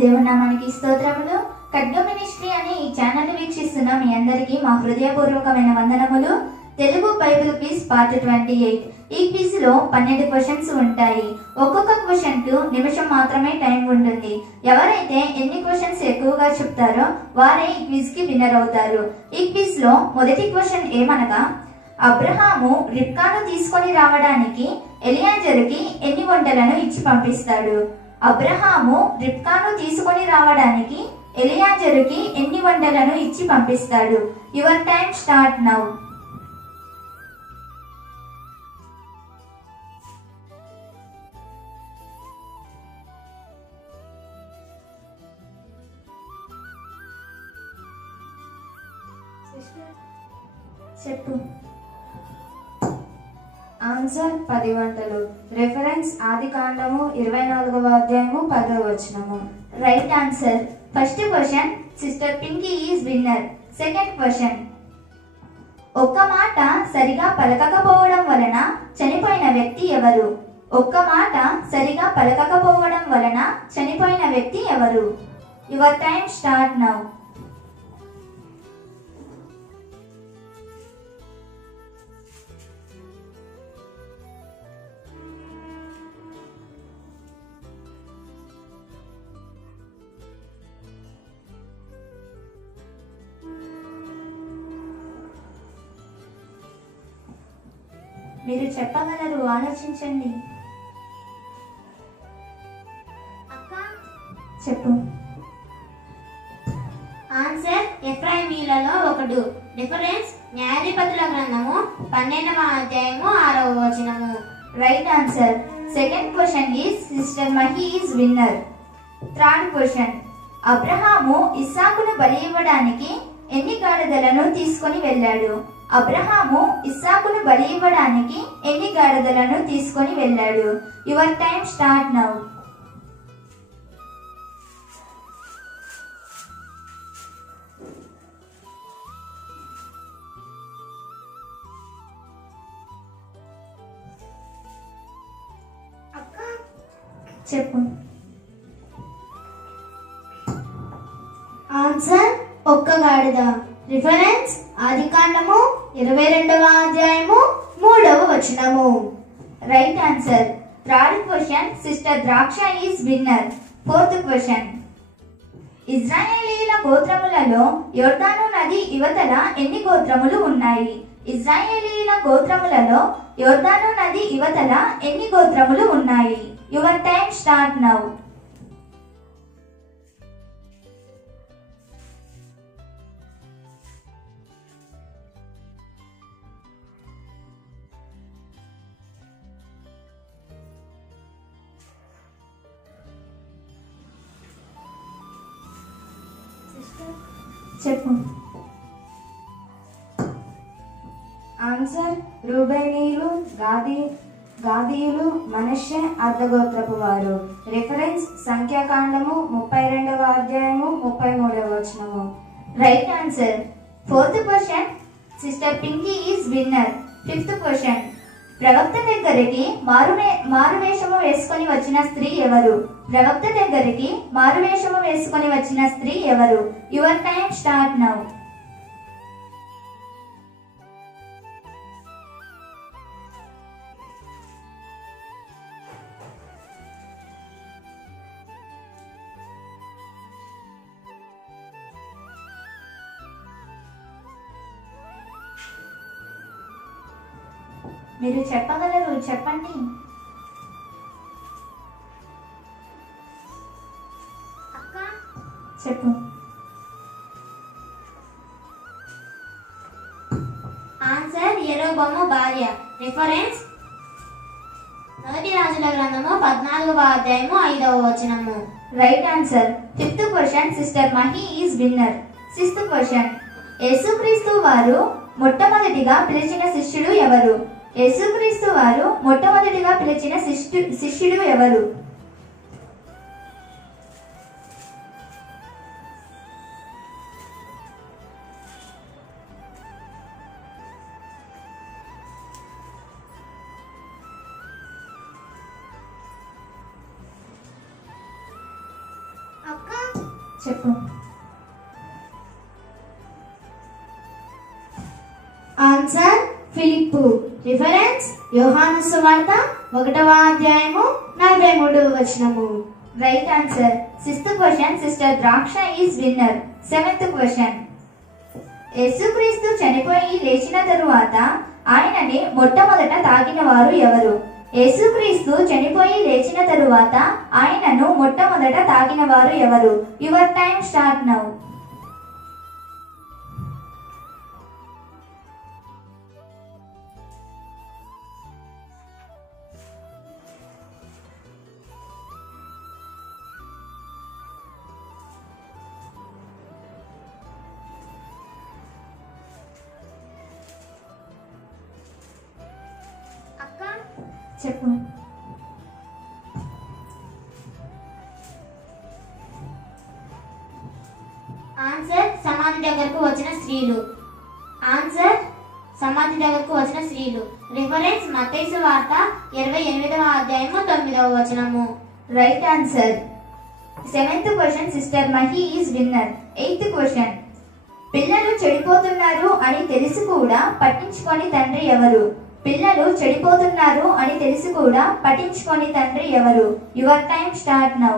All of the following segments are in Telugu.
దేవునామానికి స్తోత్రములు. ఖడ్గ మినిస్ట్రీ అనే ఈ ఛానల్ వీక్షిస్తున్న మీ అందరికీ మా హృదయపూర్వకమైన వందనములు. Telugu Bible quiz part 28. ఈ క్విజ్ లో 12 క్వశ్చన్స్ ఉంటాయి. ఒక్కొక్క క్వశ్చన్ కు నిమిషం మాత్రమే టైం ఉంటుంది. ఎవరైతే ఎన్ని క్వశ్చన్స్ ఎక్కువగా చెప్తారో వారే ఈ క్విజ్ కి విన్నర్ అవుతారు. ఈ క్విజ్ లో మొదటి క్వశ్చన్ ఏమనగా, అబ్రహాము రిబ్కాను తీసుకొని రావడానికి ఎలియాజరుకి ఎన్ని వంటలను ఇచ్చి పంపిస్తాడు? అబ్రహాము రిబ్కాను తీసుకొని రావడానికి ఎలియాజరుకి ఎన్ని వంటలను ఇచ్చి పంపిస్తాడు? Your time start now. చెప్పు. ఆన్సర్ 10 వంటలు. రెఫరెన్స్ ఆదికాండము 24వ అధ్యాయము 10వ వచనము. Right answer. First question sister Pinky is winner. Second question, ఒక్క మాట సరిగా పలకకపోవడం వలన చనిపోయిన వ్యక్తి ఎవరు? ఒక్క మాట సరిగా పలకకపోవడం వలన చనిపోయిన వ్యక్తి ఎవరు? Your time start now. మీరు చెప్పగలరు, ఆలోచించండి. చెప్పు. ఆన్సర్ ఎఫ్రాయిమీయులలో ఒకడు. రిఫరెన్స్ న్యాయాధిపతుల గ్రంథము 12వ అధ్యాయము 6వ వచనము. Right answer. Second question is sister Mahi is winner. Third question, అబ్రహాము ఇస్సాకును బలి ఇవ్వడానికి ఎన్ని గాడిదలను తీసుకొని వెళ్ళాడు? అబ్రహాము ఇస్సాకును బలి ఇవ్వడానికి ఎన్ని గాడిదలను తీసుకొని వెళ్ళాడు? Your time start now. చెప్పు. ఆన్సర్ ఒక్క గాడిద. రిఫరెన్స్ ఆదికాండము 22వ అధ్యాయము 3వ వచనము. Right answer. Third question sister ద్రాక్ష ఈజ్ విన్నర్. ఫోర్త్ క్వశ్చన్, ఇజ్రాయేలీల గోత్రములలో యోర్దాను నది యువతల ఎన్ని గోత్రములు ఉన్నాయి? ఇజ్రాయేలీల గోత్రములలో యోర్దాను నది యువతల ఎన్ని గోత్రములు ఉన్నాయి? Your time start now. చెప్పు. ఆన్సర్ రూబేనీయులు, గాదీయులు, మనష్షే అర్ధగోత్రపు వారు. రిఫరెన్స్ సంఖ్యాకాండము 32వ అధ్యాయము 33వ వచనము. Right answer. Fourth question sister Pinky is winner. Fifth question, ప్రవక్త దగ్గరికి మారువేషము వేసుకొని వచ్చిన స్త్రీ ఎవరు? ప్రవక్త దగ్గరికి మారువేషము వేసుకొని వచ్చిన స్త్రీ ఎవరు? Your time start now. మీరు చెప్పగలరు, చెప్పండి. చెప్పు. ఆన్సర్ యెరోబోము భార్య. రిఫరెన్స్ మొదటి రాజుల గ్రంథము 14వ అధ్యాయము 5వ వచనము. Right answer. Fifth question sister Mahi is winner. Sixth question, యేసుక్రీస్తు వారు మొట్టమొదటిగా పిలిచిన శిష్యుడు ఎవరు? యేసుక్రీస్తు వారు మొట్టమొదటిగా పిలిచిన శిష్యుడు ఎవరు? అక్క చెప్పు. ఆన్సర్ ఫిలిప్పు. రిఫరెన్స్ యోహాను సువార్త 1వ అధ్యాయము 43వ వచనము. Right answer. 6th question sister ద్రాక్ష ఈజ్ విన్నర్. 7th క్వశ్చన్ యేసుక్రీస్తు చనిపోయి లేచిన తరువాత ఆయనని మొట్టమొదట తాకిన వారు ఎవరు? యేసుక్రీస్తు చనిపోయి లేచిన తరువాత ఆయనను మొట్టమొదట తాకిన వారు ఎవరు? Your time start now. అక్క చెప్పు. ఆన్సర్ సమాధి దగ్గరకు వచ్చిన స్త్రీలు. ఆన్సర్ సమాధి దగ్గరకు వచ్చిన స్త్రీలు. రిఫరెన్స్ మత్తయి సువార్త 28వ అధ్యాయము 9వ వచనము. Right answer. 7th question sister Mahi is winner. 8th question పిల్లలు చెడిపోతున్నారు అని తెలిసి కూడా పట్టించుకొని తండ్రి ఎవరు? పిల్లలు చెడిపోతున్నారు అని తెలిసి కూడా పట్టించుకొని తండ్రి ఎవరు? Your time start now.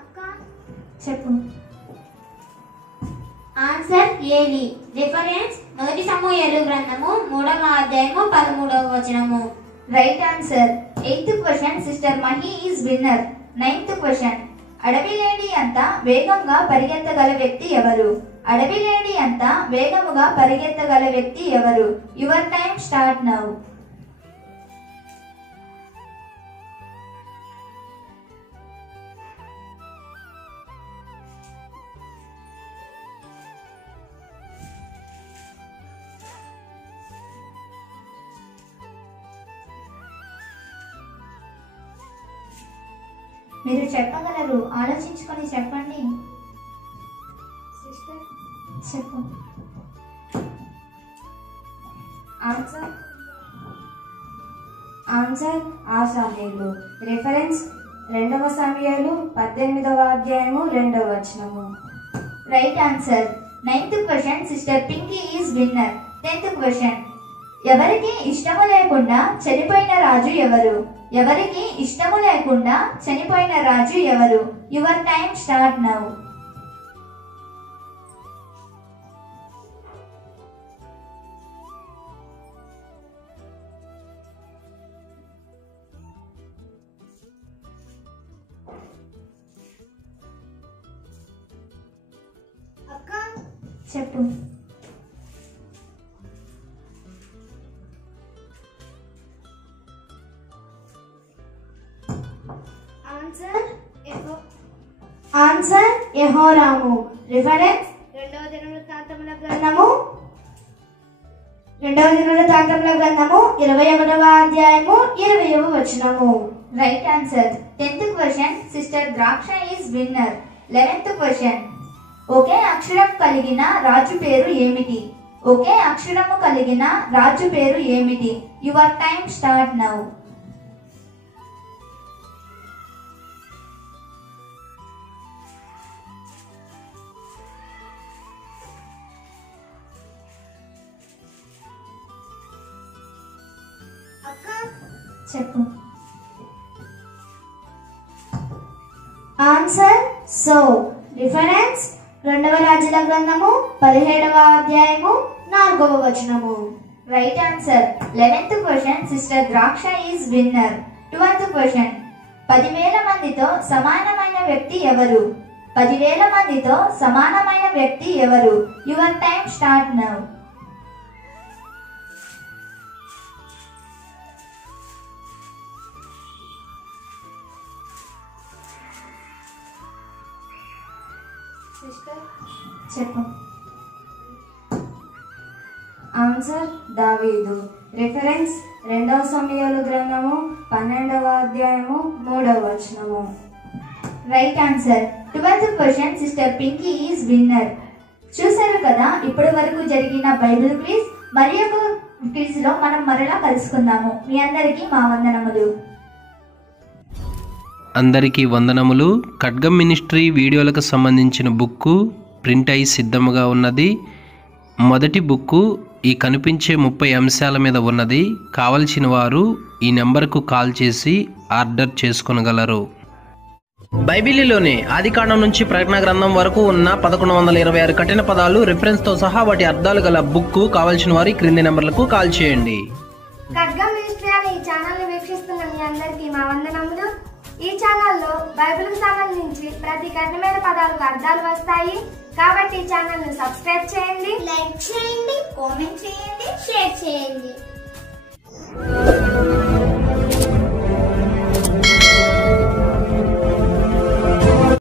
అక్క చెప్పు. ఆన్సర్ ఏలి. రిఫరెన్స్ 1 సమూయేలు గ్రంథము 3వ అధ్యాయము 13వ వచనము. Right answer. 8th question sister Mahi is winner. 9th question అడవి లేడీ అంతా వేగంగా పరిగెత్తగల వ్యక్తి ఎవరు? అడవి లేడీ అంతా వేగముగా పరిగెత్తగల వ్యక్తి ఎవరు? Your time start now. మీరు చెప్పగలరు, ఆలోచించుకొని చెప్పండి. చెప్పు. ఆన్సర్ ఆసాహేలు. రిఫరెన్స్ 2వ సమూయేలు 18వ అధ్యాయము 2వ వచనము. Right answer. 9th question sister Pinky is winner. 10th question ఎవరికి ఇష్టము లేకుండా చనిపోయిన రాజు ఎవరు? ఎవరికి ఇష్టము లేకుండా చనిపోయిన రాజు ఎవరు? Your time start now. అక్క చెప్పు. ఆన్సర్ యెహోరాము. రిఫరెన్స్ 2వ దినవృత్తాంతముల గ్రంథము 21వ అధ్యాయము 20వ వచనము. Right answer. 10th question sister ద్రాక్ష ఈజ్ విన్నర్. 11th క్వశ్చన్ ఒకే అక్షరం కలిగిన రాజు పేరు ఏమిటి? ఒకే అక్షరము కలిగిన రాజు పేరు ఏమిటి? Your time start now. అక్క చెప్పు. Answer so. రిఫరెన్స్ 2వ రాజుల గ్రంథము 17వ అధ్యాయము 4వ వచనము. Right answer. 11th question sister ద్రాక్ష ఈజ్ విన్నర్. 12th క్వశ్చన్ 10,000 మందితో సమానమైన వ్యక్తి ఎవరు? 10,000 మందితో సమానమైన వ్యక్తి ఎవరు? Your time start now. చెప్పు. ఆన్సర్ దావీదు. రిఫరెన్స్ 2వ సమూయేలు గ్రంథము 12వ అధ్యాయము 3వ వచనము. Right answer. 12th question sister Pinky is winner. చూసారు కదా ఇప్పటి వరకు జరిగిన బైబిల్ క్విజ్. మరి ఒక క్విజ్ లో మనం మరలా కలుసుకుందాము. మీ అందరికీ మా వందనములు. అందరికీ వందనములు. ఖడ్గం మినిస్ట్రీ వీడియోలకు సంబంధించిన బుక్కు ప్రింట్ అయి సిద్ధముగా ఉన్నది. మొదటి బుక్కు ఈ కనిపించే 30 అంశాల మీద ఉన్నది. కావలసిన వారు ఈ నెంబర్కు కాల్ చేసి ఆర్డర్ చేసుకొనగలరు. బైబిలులోని ఆదికాండం నుంచి ప్రకటన గ్రంథం వరకు ఉన్న 1126 కఠిన పదాలు రిఫరెన్స్తో సహా వాటి అర్థాలు గల బుక్కు కావలసిన వారి క్రింది నెంబర్లకు కాల్ చేయండి. ఖడ్గం మినిస్ట్రీ అనే ఈ ఛానల్ని వీక్షిస్తున్న మీ అందరికీ మా వందనములు. ఈ ఛానల్లో బైబిల్కి సంబంధించి ప్రతి కఠినమైన పదాలకు అర్థాలు వస్తాయి. కాబట్టి ఈ ఛానల్ని సబ్స్క్రైబ్ చేయండి, లైక్ చేయండి, కామెంట్ చేయండి, షేర్ చేయండి.